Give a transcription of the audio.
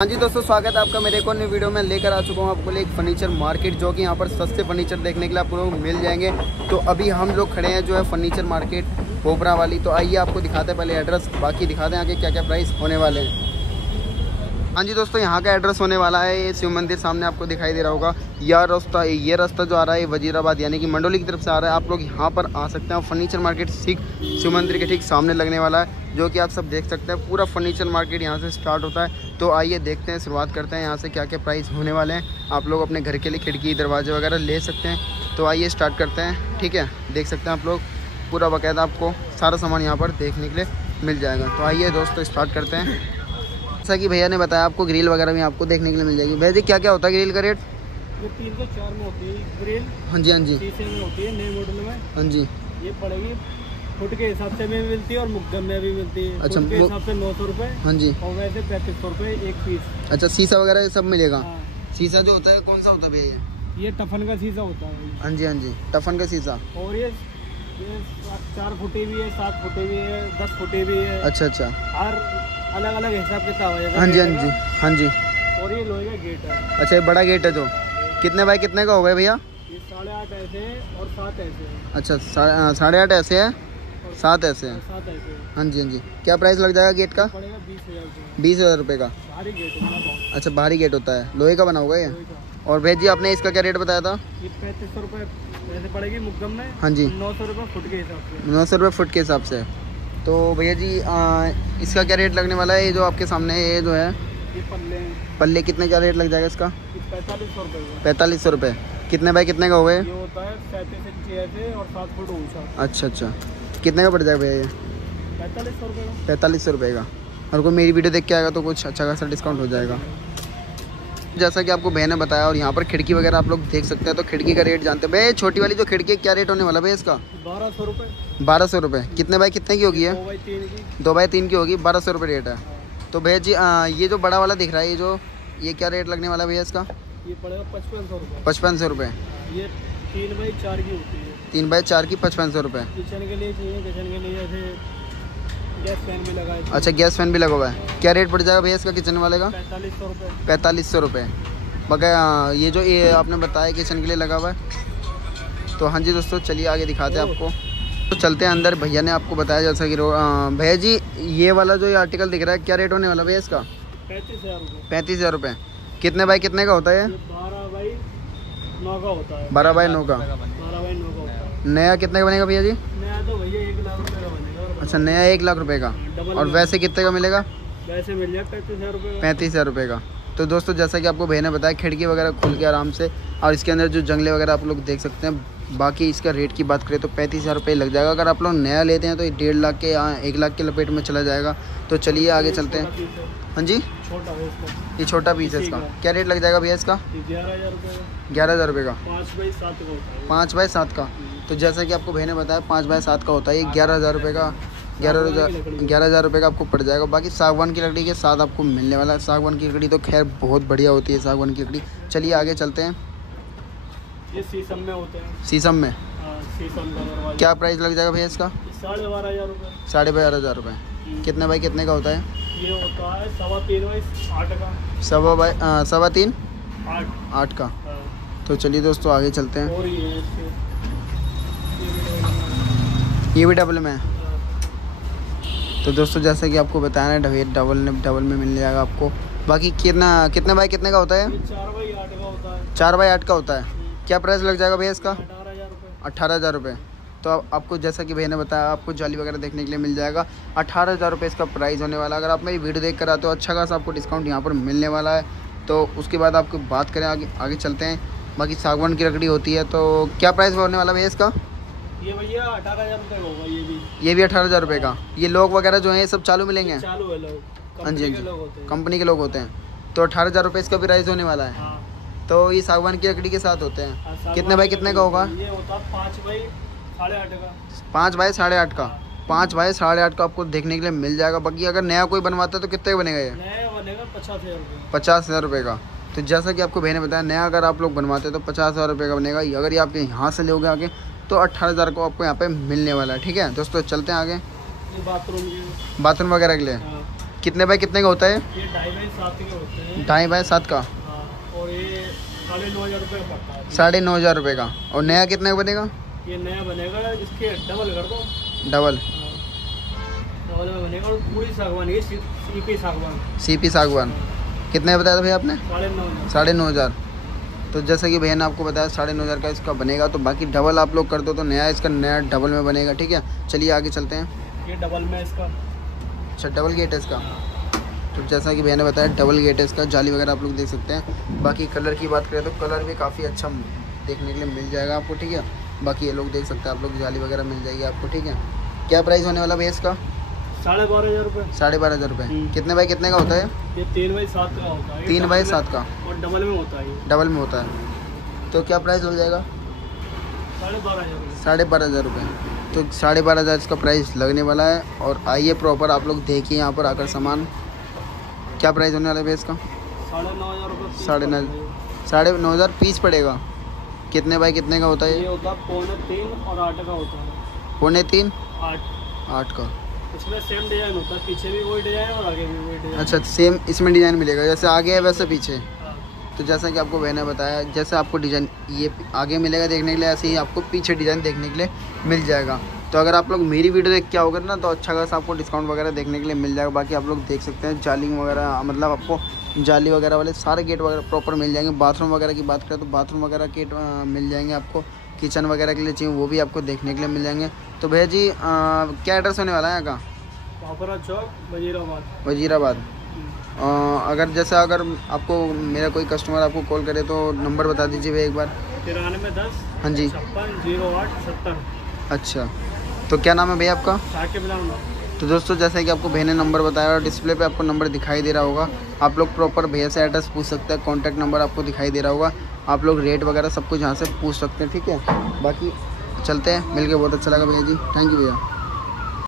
हाँ जी दोस्तों, स्वागत है आपका मेरे एक और नई वीडियो में। लेकर आ चुका हूँ आपको लिए एक फर्नीचर मार्केट, जो कि यहाँ पर सस्ते फर्नीचर देखने के लिए आप लोगों को मिल जाएंगे। तो अभी हम लोग खड़े हैं जो है फर्नीचर मार्केट ओबरा वाली। तो आइए आपको दिखाते हैं पहले एड्रेस, बाकी दिखाते हैं आगे क्या क्या प्राइस होने वाले हैं। हाँ जी दोस्तों, यहाँ का एड्रेस होने वाला है ये शिव मंदिर, सामने आपको दिखाई दे रहा होगा। ये रास्ता जो आ रहा है वजीराबाद यानी कि मंडोली की तरफ से आ रहा है। आप लोग यहाँ पर आ सकते हैं। फर्नीचर मार्केट ठीक शिव मंदिर के ठीक सामने लगने वाला है, जो कि आप सब देख सकते हैं। पूरा फर्नीचर मार्केट यहाँ से स्टार्ट होता है। तो आइए देखते हैं, शुरुआत करते हैं यहाँ से क्या क्या प्राइस होने वाले हैं। आप लोग अपने घर के लिए खिड़की दरवाजे वगैरह ले सकते हैं। तो आइए स्टार्ट करते हैं, ठीक है। देख सकते हैं आप लोग, पूरा बाकायदा आपको सारा सामान यहाँ पर देखने के लिए मिल जाएगा। तो आइए दोस्तों स्टार्ट करते हैं। जैसा कि भैया ने बताया, आपको ग्रिल वगैरह भी आपको देखने के लिए मिल जाएगी। भैया जी क्या क्या होता है ग्रिल का रेट? ये 3 से 4 में होती है ग्रिल। हाँ जी, हाँ जी, शीशे में होती है नए मॉडल में। हाँ जी। ये पड़ेगी फुट के हिसाब से भी मिलती है और मुग्गम में भी मिलती है। अच्छा, फुट के हिसाब से 900 रुपये। हाँ जी। और वैसे 3500 रुपये एक पीस। अच्छा, शीशा वगैरह सब मिलेगा। हाँ। शीशा जो होता है कौन सा होता है भैया? ये टफन का शीशा होता है। हाँ जी, हाँ जी, टफन का शीशा। और ये 4 फुटे भी है, 7 फुटे भी है, 10 फुटे भी है। अच्छा अच्छा, हर अलग अलग हिसाब किताब है। हाँ जी, हाँ जी, हाँ जी। और ये लोहे का गेट है। अच्छा, ये बड़ा गेट है जो कितने बाई कितने का होगा भैया? ये 8.5 ऐसे है और 7 ऐसे है। अच्छा, 8.5 ऐसे है, 7 ऐसे है। 7 ऐसे है। हाँ जी, हाँ जी। क्या प्राइस लग जाएगा गेट का? पड़ेगा 20,000 रुपये। 20,000 रुपये का। भारी गेट होगा बहुत। अच्छा, भारी गेट होता है, लोहे का बना होगा ये। लोहे का। और भैया जी आपने इसका क्या रेट बताया था? ये 3500 रुपये वैसे पड़ेगी मुग्गम में। हाँ जी। 900 रुपये फुट के हिसाब से। 900 रुपये फुट के हिसाब से। तो भैया जी इसका क्या रेट लगने वाला है? ये जो आपके सामने है ये जो है ये पल्ले कितने का रेट लग जाएगा इसका? 4500 रुपये। 4500 रुपये। कितने बाई कितने का होगा ये? ये होता है 37 इंच ऐसे और 7 फुट ऊंचा। अच्छा अच्छा, कितने का पड़ जाएगा भैया ये? 4500 रुपये का। 4500 रुपये का। और कोई मेरी वीडियो देख के आएगा तो कुछ अच्छा खासा डिस्काउंट हो जाएगा। जैसा कि आपको भैया ने बताया। और यहाँ पर खिड़की वगैरह आप लोग देख सकते हैं। तो खिड़की का रेट जानते हैं भैया? छोटी वाली जो खिड़की है क्या रेट होने वाला भैया इसका? 1200 रुपये। 1200 रुपये। कितने बाई कितने की होगी है? 2x3 की। 2x3 की होगी, 1200 रुपये रेट है। तो भैया जी ये जो बड़ा वाला दिख रहा है ये क्या रेट लगने वाला है भैया इसका? ये पड़ेगा 5500 रुपये। 5500 रुपये। ये 3x4 की होती है। 3x4 की 5500 रुपये। किचन के लिए चाहिए, किचन के लिए ऐसे गैस फैन भी लगा है। अच्छा, गैस फैन भी लगा हुआ है। क्या रेट पड़ जाएगा भैया इसका किचन वाले का? 4500 रुपये। 4500 रुपये। बगैर ये जो ये आपने बताया किचन के लिए लगा हुआ है। तो हाँ जी दोस्तों, चलिए आगे दिखाते हैं आपको। तो चलते हैं अंदर। भैया ने आपको बताया जैसा कि भैया जी ये वाला जो ये आर्टिकल दिख रहा है क्या रेट होने वाला भैया इसका? 35,000 रुपये। 35,000 रुपये। कितने बाई कितने का होता है? 12x9 का होता है। 12x9 का। 12x9 का होता है। नया कितने का बनेगा भैया जी? नया तो भैया 1 लाख रुपये का बनेगा। अच्छा, नया 1 लाख रुपये का। डबल और वैसे कितने का मिलेगा? वैसे मिल जाए 35,000 रुपये का। 35,000 रुपये का। तो दोस्तों जैसा कि आपको भैया ने बताया, खिड़की वगैरह खुल के आराम से, और इसके अंदर जो जंगले वगैरह आप लोग देख सकते हैं। बाकी इसका रेट की बात करें तो 35,000 रुपये लग जाएगा। अगर आप लोग नया लेते हैं तो 1.5 लाख के 1 लाख के लपेट में चला जाएगा। तो चलिए आगे चलते हैं। हाँ जी, छोटा है इसका। ये छोटा पीस है इसका। क्या रेट लग जाएगा भैया इसका? 11,000 रुपये का। 11,000 रुपये का। 5x7 का होता है। 5x7 का। तो जैसा कि आपको भैया ने बताया 5x7 का होता है। ये 11,000 रुपये का, 11,000 रुपये का आपको पड़ जाएगा। बाकी सागवान की लकड़ी के साथ आपको मिलने वाला है। सागवान की लकड़ी तो खैर बहुत बढ़िया होती है सागवान की लकड़ी। चलिए आगे चलते हैं। ये शीशम में होते हैं। शीशम में हाँ, शीशम का दरवाजा। क्या प्राइस लग जाएगा भैया इसका? 12,500 रुपये। 12,500 रुपये। कितने बाई कितने का होता है? ये होता है 3.25x8 का। 3.25 8। 8 का। हाँ। तो चलिए दोस्तों आगे चलते हैं। और ये है इसके। ये भी डबल में है। हाँ। तो दोस्तों जैसा कि आपको बताया ना, डबल में मिल जाएगा आपको। बाकी कितने बाई कितने का होता है? ये 4x8 का होता है। 4x8 का होता है। क्या प्राइस लग जाएगा भैया इसका? 18,000 रुपये। 18,000 रुपये। तो आपको जैसा कि भैया ने बताया, आपको जाली वगैरह देखने के लिए मिल जाएगा। 18,000 रुपये इसका प्राइस होने वाला है। अगर आप मेरी वीडियो देख कर आते हो, अच्छा खासा आपको डिस्काउंट यहाँ पर मिलने वाला है। तो उसके बाद आपको बात करें आगे चलते हैं। बाकी सागवान की लकड़ी होती है। तो क्या प्राइस होने वाला भैया इसका? ये भैया 18,000 रुपये का होगा। ये भी 18,000 रुपये का। ये लोग वगैरह जो हैं ये सब चालू मिलेंगे? चालू है लोग। हाँ जी, हाँ कंपनी के लोग जी, होते हैं। कंपनी के लोग होते हैं। तो 18,000 रुपये इसका भी प्राइस होने वाला है। हाँ। तो ये सागवान की लकड़ी के साथ होते हैं। सागवान कितने बाई की कितने का होगा? ये होता है 5x8.5 का। 5x8.5 का। 5x8.5 का आपको देखने के लिए मिल जाएगा। बाकी अगर नया कोई बनवाता है तो कितने का बनेगा ये? नया बनेगा 50,000 रुपये। 50,000 रुपये का। तो जैसा कि आपको भैया ने बताया, नया अगर आप लोग बनवाते हैं तो 50,000 रुपये का बनेगा। अगर ये आपके यहाँ से लोगे आगे तो 18,000 को आपको यहाँ पे मिलने वाला है। ठीक है दोस्तों, चलते हैं आगे। ये बाथरूम वगैरह के लिए। हाँ। कितने बाई कितने का होता है? ये 2.5 बाई 7 के होते हैं। 2.5 बाई 7 का। हाँ, और ये 9,500 रुपये का पड़ता है। 9,500 रुपये का। और नया कितने का बनेगा? ये नया बनेगा, इसके डबल कर दो। डबल? डबल में बनेगा और पूरी सागवान, ये सीपी सागवान। सीपी सागवान। कितने बताया था भैया आपने? 9,500। 9,500। तो जैसा कि भैया ने आपको बताया 9,500 का इसका बनेगा। तो बाकी डबल आप लोग कर दो तो नया इसका नया डबल में बनेगा। ठीक है, चलिए आगे चलते हैं। ये डबल में इसका। अच्छा, डबल गेट है इसका। तो जैसा कि भैया ने बताया डबल गेट है इसका, जाली वगैरह आप लोग देख सकते हैं। बाकी कलर की बात करें तो कलर भी काफ़ी अच्छा देखने के लिए मिल जाएगा आपको। ठीक है, बाकी ये लोग देख सकते हैं आप लोग, जाली वगैरह मिल जाएगी आपको। ठीक है, क्या प्राइस होने वाला भैया इसका? 12,500 रुपये। 12,500 रुपये। कितने बाई कितने का होता है? ये 3 बाई 7 का होता है। 3 बाई 7 का। और डबल में होता है। डबल में होता है। तो क्या प्राइस हो जाएगा? 12,500। 12,500 रुपये। तो 12,500 इसका प्राइस लगने वाला है। और आइए प्रॉपर आप लोग देखिए यहाँ पर आकर सामान क्या प्राइस होने वाला है भैया इसका? 9,500 रुपये। 9,500 पीस पड़ेगा। कितने बाई कितने का होता है? ये होता है 3.25 और 8 का होता है। 3.25 8 8 का। इसमें सेम डिजाइन होता है, पीछे भी वही डिजाइन और आगे भी वही डिजाइन। अच्छा, सेम इसमें डिज़ाइन मिलेगा, जैसे आगे है वैसे पीछे। हाँ। तो जैसा कि आपको मैंने बताया, जैसे आपको डिज़ाइन ये आगे मिलेगा देखने के लिए, ऐसे ही आपको पीछे डिज़ाइन देखने के लिए मिल जाएगा। तो अगर आप लोग मेरी वीडियो देख के आओगे ना तो अच्छा खासा आपको डिस्काउंट वगैरह देखने के लिए मिल जाएगा। बाकी आप लोग देख सकते हैं जाली वगैरह, मतलब आपको जाली वगैरह वाले सारे गेट वगैरह प्रॉपर मिल जाएंगे। बाथरूम वगैरह की बात करें तो बाथरूम वगैरह गेट मिल जाएंगे आपको। किचन वगैरह के लिए चाहिए वो भी आपको देखने के लिए मिल जाएंगे। तो भैया जी क्या एड्रेस होने वाला है यहाँ का? बाबरा चौक, वजीराबाद। वजीराबाद। अगर जैसे अगर आपको मेरा कोई कस्टमर आपको कॉल करे तो नंबर बता दीजिए भैया एक बार। 9310। हाँ जी। 560870। अच्छा, तो क्या नाम है भैया आपका? साकिब नाम। तो दोस्तों जैसे कि आपको भैया ने नंबर बताया और डिस्प्ले पे आपको नंबर दिखाई दे रहा होगा, आप लोग प्रॉपर भैया से एड्रेस पूछ सकते हैं। कॉन्टैक्ट नंबर आपको दिखाई दे रहा होगा, आप लोग रेट वगैरह सब कुछ यहाँ से पूछ सकते हैं। ठीक है, बाकी चलते हैं, मिलके बहुत अच्छा लगा भैया जी, थैंक यू भैया।